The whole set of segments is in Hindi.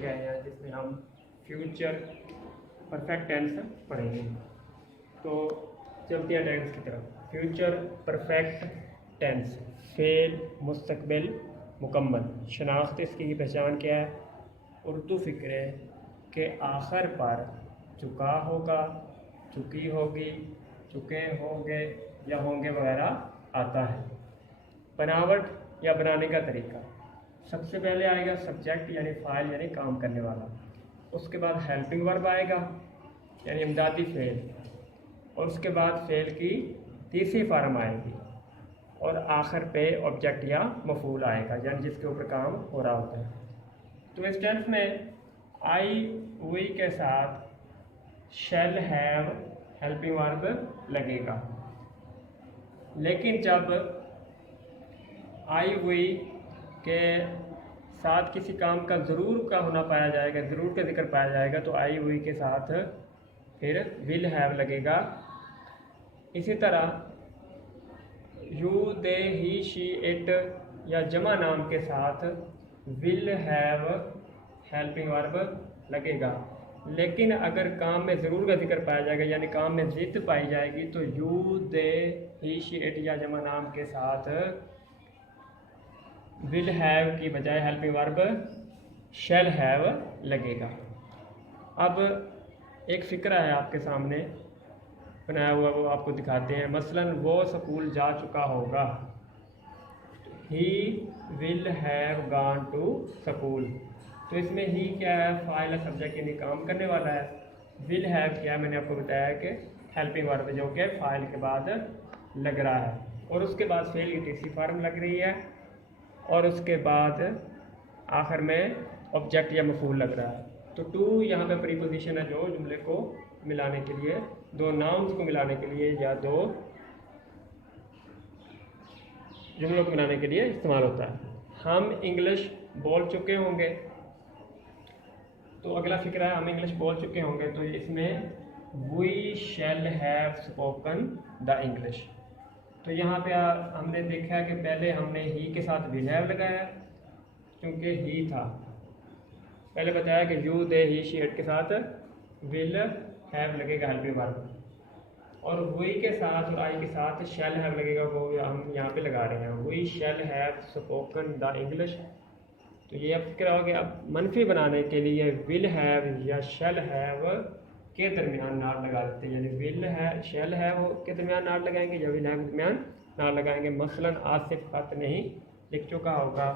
लेके आए हैं जिसमें हम फ्यूचर परफेक्ट टेंस पढ़ेंगे। तो चलते हैं टेंस की तरफ। फ्यूचर परफेक्ट टेंस, फेल मुस्तकबिल मुकम्मल। शनाख्त इसकी की पहचान क्या है? उर्दू फ़िक्रे के आखिर पर चुका होगा, चुकी होगी, चुके होंगे या होंगे वगैरह आता है। बनावट या बनाने का तरीका, सबसे पहले आएगा सब्जेक्ट यानी फ़ाइल यानी काम करने वाला, उसके बाद हेल्पिंग वर्ब आएगा यानी इमदादी फ़ेल, और उसके बाद फ़ेल की तीसरी फार्म आएगी और आखिर पे ऑब्जेक्ट या मफूल आएगा यानी जिसके ऊपर काम हो रहा होता है। तो इस टेंस में आई वी के साथ शैल हैव हेल्पिंग वर्ब लगेगा, लेकिन जब आई वी के साथ किसी काम का ज़रूर का होना पाया जाएगा, ज़रूर का जिक्र पाया जाएगा, तो आई वी के साथ फिर विल हैव लगेगा। इसी तरह you they he she it या जमा नाम के साथ विल हैव हेल्पिंग वर्ब लगेगा, लेकिन अगर काम में ज़रूर का जिक्र पाया जाएगा यानी काम में ज़िद पाई जाएगी तो you they he she it या जमा नाम के साथ विल हैव की बजाय हेल्पिंग वर्ब शैल हैव लगेगा। अब एक फ़िक्रा है आपके सामने बनाया हुआ, वो आपको दिखाते हैं। मसलन वो स्कूल जा चुका होगा, he will have gone to school. तो इसमें ही क्या है? फ़ाइल है, सब्जेक्ट यानी काम करने वाला है। विल हैव क्या है? मैंने आपको बताया कि हेल्पिंग वर्ब जो कि फ़ाइल के बाद लग रहा है, और उसके बाद फेल की तीसरी फार्म लग रही है, और उसके बाद आखिर में ऑब्जेक्ट या मफूल लग रहा है। तो टू यहाँ पे प्रीपोजिशन है जो जुमले को मिलाने के लिए, दो नाउन्स को मिलाने के लिए या दो जुमलों को मिलाने के लिए इस्तेमाल होता है। हम इंग्लिश बोल चुके होंगे, तो अगला फिक्र है हम इंग्लिश बोल चुके होंगे, तो इसमें we shall have spoken the English. तो यहाँ पे हमने देखा है कि पहले हमने ही के साथ विल हैव लगाया क्योंकि ही था। पहले बताया कि you they he she it के साथ विल हैव लगेगा हेल्पिंग वर्ब, और वी के साथ और आई के साथ शैल हैव लगेगा, वो हम यहाँ पे लगा रहे हैं we shall have spoken the English. तो ये अब फिक्र हो गया। अब मनफी बनाने के लिए विल हैव या शैल हैव के दरमियान नार लगा देते हैं, यानी विल है शैल हैव के दरमियान नार लगाएंगे या विल हैव के दरमियान नार लगाएंगे। मसलन आसिफ खत नहीं लिख चुका होगा,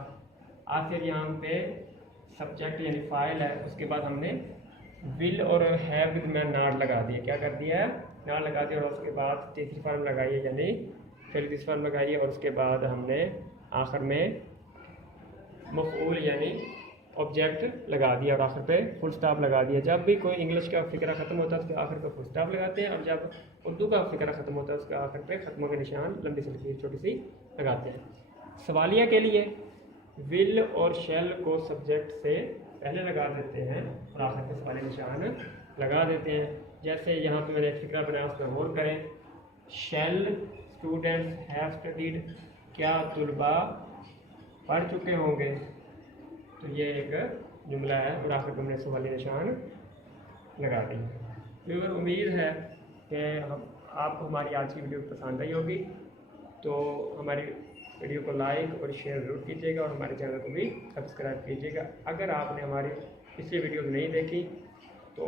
आसिफ यहाँ पे सब्जेक्ट यानी फ़ाइल है, उसके बाद हमने विल और हैव के दरमियान नार लगा दिया। क्या कर दिया है? नार लगा दिया, और उसके बाद तीसरी फार्म लगाई है यानी फिर तीसरी फार्म लगाई है, और उसके बाद हमने आखिर में मफूल यानी ऑब्जेक्ट लगा दिया और आखिर पे फुल स्टॉप लगा दिया। जब भी कोई इंग्लिश का फ़िक्रा ख़त्म होता है उसके आखिर पे फुल स्टॉप लगाते हैं, और जब उर्दू का फ़िक्रा ख़त्म होता है उसके आखिर पे ख़त्मों के निशान लंबी सी लकीर छोटी सी लगाते हैं। सवालिया के लिए विल और शैल को सब्जेक्ट से पहले लगा देते हैं और आखिर पे सवालिया निशान लगा देते हैं। जैसे यहाँ पे मैंने एक फ़िक्रा बनाया, उसमें गौर करें। शैल स्टूडेंट्स हैव स्टडीड, क्या तुलबा पढ़ चुके होंगे। तो ये एक जुमला है और आखिर हमने सवालिया निशान लगा दी। तो उम्मीद है कि आपको हमारी आज की वीडियो पसंद आई होगी, तो हमारी वीडियो को लाइक और शेयर ज़रूर कीजिएगा और हमारे चैनल को भी सब्सक्राइब कीजिएगा। अगर आपने हमारी पिछली वीडियो नहीं देखी तो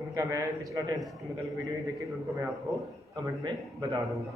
उनका मैं पिछला टेंस की मतलब वीडियो नहीं देखी तो उनको मैं आपको कमेंट में बता दूँगा।